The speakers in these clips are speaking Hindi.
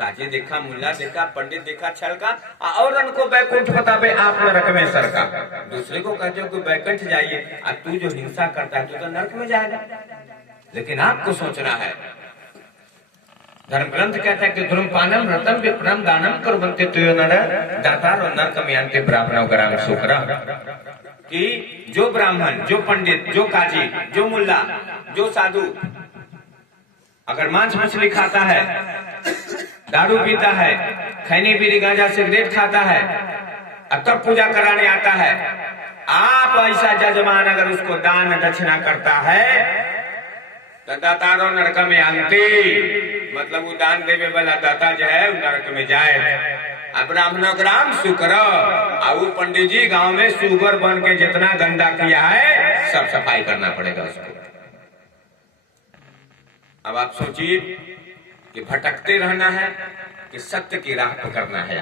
काजी देखा, मुल्ला देखा, पंडित देखा छल का, और उनको बैकुंठ बतावे आप नरक में सर का। दूसरे को कहते हो कि बैकुंठ जाइए, और तू जो हिंसा करता है तू तो नरक में जाएगा। लेकिन आपको सोचना है, धर्म ग्रंथ कहता है कि धूम्रपानम रतम विप्रम दानम कुर्वन्ति तुयो नर दातारो नरकम यान्ति ब्राह्मणो ग्राम शुक्र। कि जो ब्राह्मण, जो पंडित, जो काजी, जो मुल्ला, जो साधु अगर मांस मछली खाता है, दारू पीता है, खैनी बीड़ी गांजा सिगरेट खाता है, और तब पूजा कराने आता है, आप ऐसा जजमान अगर उसको दान दक्षिणा करता है तो दातारो नरक में अंति, मतलब वो दान देवे वाला दाता जो है नरक में जाए। ब्राह्मणों ग्राम शुक्र, और वो पंडित जी गांव में सुगर बन के जितना गंदा किया है सब सफाई करना पड़ेगा उसको। अब आप सोचिए कि भटकते रहना है कि सत्य की राह पकड़ना है।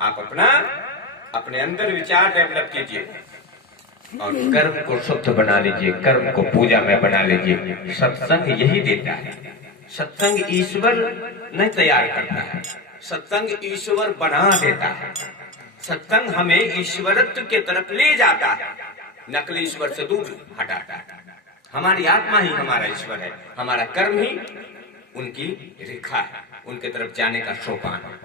आप अपने अंदर विचार डेवलप कीजिए और कर्म को शुद्ध बना लीजिए, कर्म को पूजा में बना लीजिए। सत्संग यही देता है। सत्संग ईश्वर नहीं तैयार करता है, सत्संग ईश्वर बना देता है। सत्संग हमें ईश्वरत्व के तरफ ले जाता है, नकली ईश्वर से दूर हटाता है। हमारी आत्मा ही हमारा ईश्वर है, हमारा कर्म ही उनकी रेखा है, उनके तरफ जाने का सोपान है।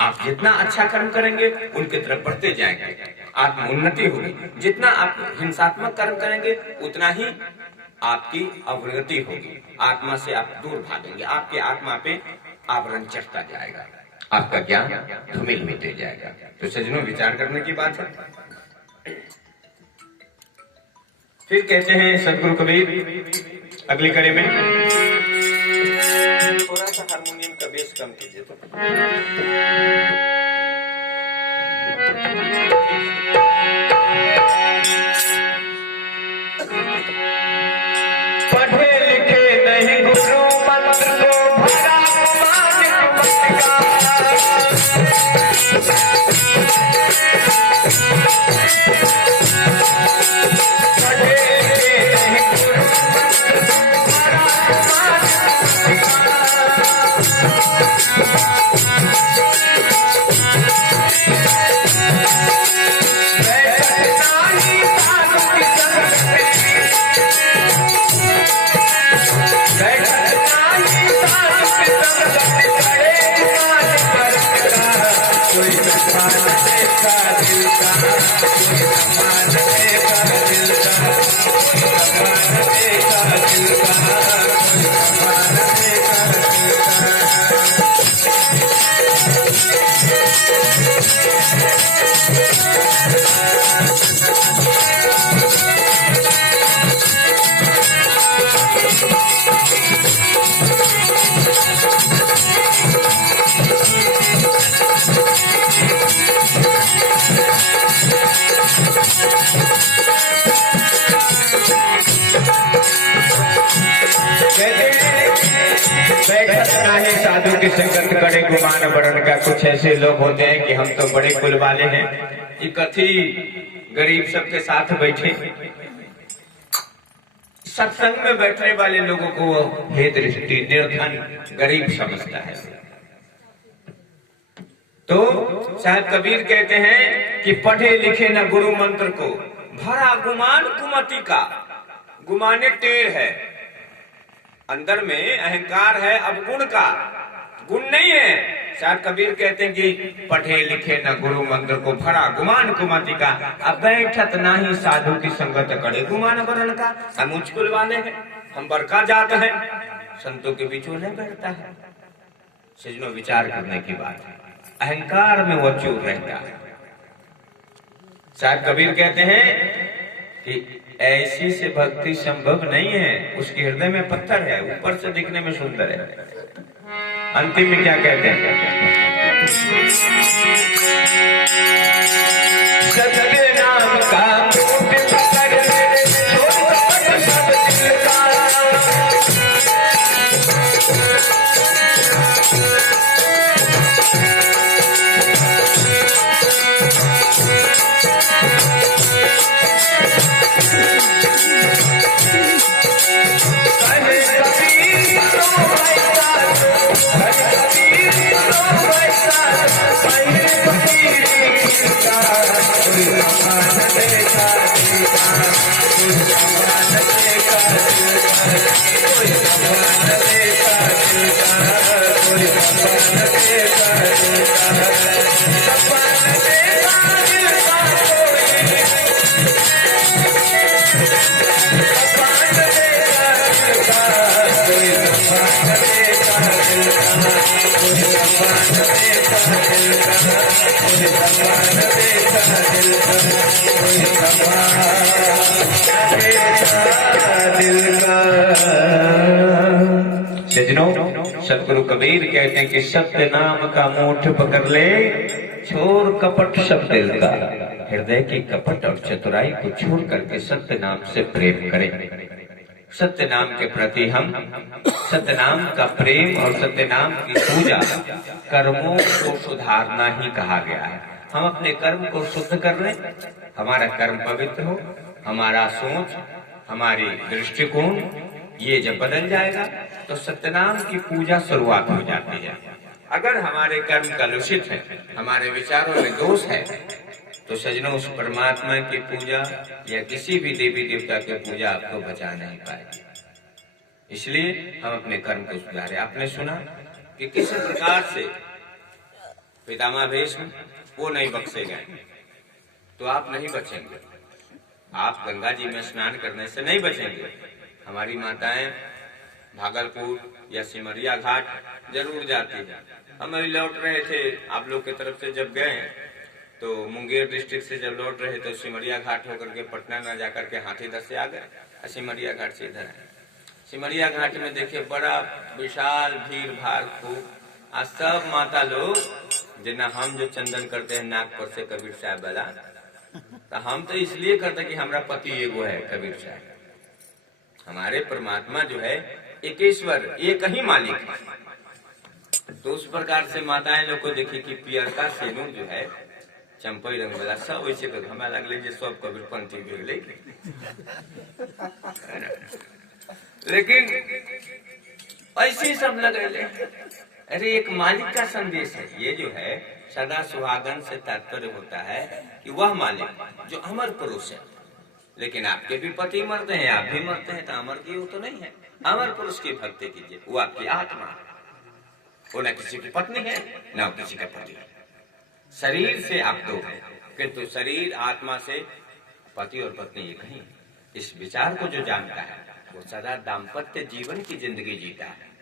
आप जितना अच्छा कर्म करेंगे उनके तरफ बढ़ते जाएंगे, आत्म उन्नति होगी। जितना आप हिंसात्मक कर्म करेंगे उतना ही आपकी अवनति होगी, आत्मा से आप दूर भागेंगे, आपकी आत्मा पे आवरण चढ़ता जाएगा, आपका ज्ञान धूमिल मिटे जाएगा। तो सज्जनों, विचार करने की बात है। फिर कहते हैं सदगुरु कबीर अगली कड़ी में, थोड़ा सा हारमोनियम का बेस कम कीजिए तो। पढ़े लिखे नहीं गुरु मंत्र को भरा साधु की संगत करे गुमान बढ़न का। कुछ ऐसे लोग होते हैं कि हम तो बड़े कुल वाले हैं, ये कथी गरीब सबके साथ बैठे। सत्संग में बैठने वाले लोगों को वो हे दृष्टि निर्धन गरीब समझता है। तो साहब कबीर कहते हैं कि पढ़े लिखे न गुरु मंत्र को भरा गुमान कुमति का। गुमाने टेढ़ है, अंदर में अहंकार है अवगुण का, गुण नहीं है। साहब कबीर कहते हैं कि पढ़े लिखे न गुरु मंत्र को भरा गुमान कुमति का। अब बैठत नाही साधु की संगत करे गुमान वरण का। हम उच्च कुल वाले हैं, हम बड़का जात हैं, संतों के बीच नहीं बैठता है। सजनों, विचार करने की बात है। अहंकार में वो चूर रहता है। साहब कबीर कहते हैं कि ऐसी से भक्ति संभव नहीं है, उसके हृदय में पत्थर है, ऊपर से दिखने में सुंदर है। अंतिम में क्या कहते हैं? सत्य नाम का सज्जनों, सतगुरु कबीर कहते हैं कि सत्य नाम का मूठ पकड़ ले, छोड़ कपट सब दिल का। हृदय की कपट और चतुराई को छोड़ करके सत्य नाम से प्रेम करें। सत्य नाम के प्रति हम सत्य नाम का प्रेम और सत्य नाम की पूजा, कर्मों को सुधारना ही कहा गया है। हम अपने कर्म को शुद्ध कर लें, हमारा कर्म पवित्र हो, हमारा सोच, हमारी दृष्टिकोण ये जब बदल जाएगा तो सत्यनाम की पूजा शुरुआत हो जाती है। अगर हमारे कर्म कलुषित है, हमारे विचारों में दोष है, तो सजनों उस परमात्मा की पूजा या किसी भी देवी देवता की पूजा आपको बचा नहीं पाएगी। इसलिए हम अपने कर्म को सुधारें। आपने सुना कि किस प्रकार से पितामह भीष्म वो नहीं बख्शे गए, तो आप नहीं बचेंगे। आप गंगा जी में स्नान करने से नहीं बचेंगे। हमारी माताएं भागलपुर या सिमरिया घाट जरूर जाती है। हम अभी लौट रहे थे, आप लोग की तरफ से जब गए तो मुंगेर डिस्ट्रिक्ट से जब लौट रहे तो सिमरिया घाट होकर के पटना न जाकर के हाथीदह से आ गए। सिमरिया घाट से इधर है। सिमरिया घाट में देखिए बड़ा विशाल भीड़ भाड़ खूब। आज सब माता लोग जिन्ना हम जो चंदन करते हैं नाक पर से कबीर साहब वाला, तो हम तो इसलिए करते कि हमारा पति एगो है कबीर साहब। हमारे परमात्मा जो है एक ईश्वर, एक ही मालिक है। तो उस प्रकार से माताएं लोग को देखिए कि पियर का सेनूर जो है चंपई रंग वाला सब वैसे कर हमें लगले सब कबीरपंथी भेगले। लेकिन ऐसे सब लगे। अरे एक मालिक का संदेश है। ये जो है सदा सुहागन से तात्पर्य होता है कि वह मालिक जो अमर पुरुष है। लेकिन आपके भी पति मरते हैं, आप भी मरते हैं, तो अमर की वो तो नहीं है। अमर पुरुष की भक्ति कीजिए, वो आपकी आत्मा है। वो न किसी की पत्नी है न किसी का पति है। शरीर से आप दो हैं, किंतु शरीर आत्मा से पति और पत्नी एक ही। इस विचार को जो जानता है वो सदा दाम्पत्य जीवन की जिंदगी जीता है।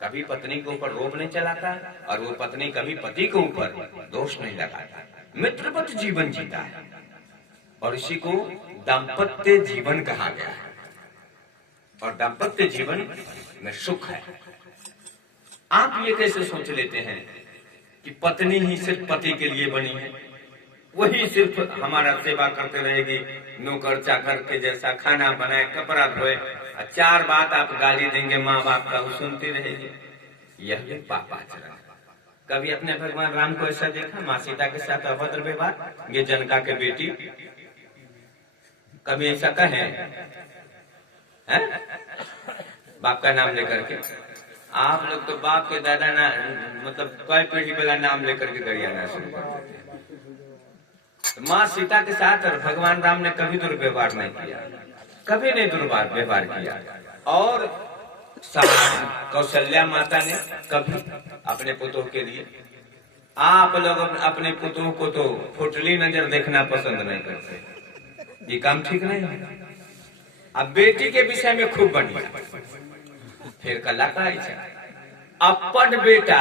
कभी पत्नी के ऊपर रोब नहीं चलाता और वो पत्नी कभी पति के ऊपर दोष नहीं लगाता। मित्रवत जीवन जीता है और इसी को दाम्पत्य जीवन कहा गया है। और दाम्पत्य जीवन में सुख है। आप ये कैसे सोच लेते हैं कि पत्नी ही सिर्फ पति के लिए बनी है, वही सिर्फ हमारा सेवा करते रहेगी, नौकर चाकर के जैसा खाना बनाए, कपड़ा धोए, 4 बात आप गाली देंगे माँ बाप का, वो सुनती रहेगी। यह भी पापाचरण। कभी अपने भगवान राम को ऐसा देखा माँ सीता के साथ अभद्र व्यवहार? ये जनका के बेटी कभी ऐसा कहे बाप का नाम लेकर के? आप लोग तो बाप के दादा ना मतलब कई पीढ़ी वाला नाम लेकर के गरियाना शुरू कर देते हैं। माँ सीता के साथ और भगवान राम ने कभी दुर्व्यवहार नहीं किया, कभी नहीं दुर्व्यवहार किया। और कौशल्या माता ने कभी अपने पुतों के लिए, आप लोग अपने पुतों को तो फुटली नजर देखना पसंद नहीं करते। ये काम ठीक नहीं है। अब बेटी के विषय में खूब बढ़िया फिर कलाकारी अपन बेटा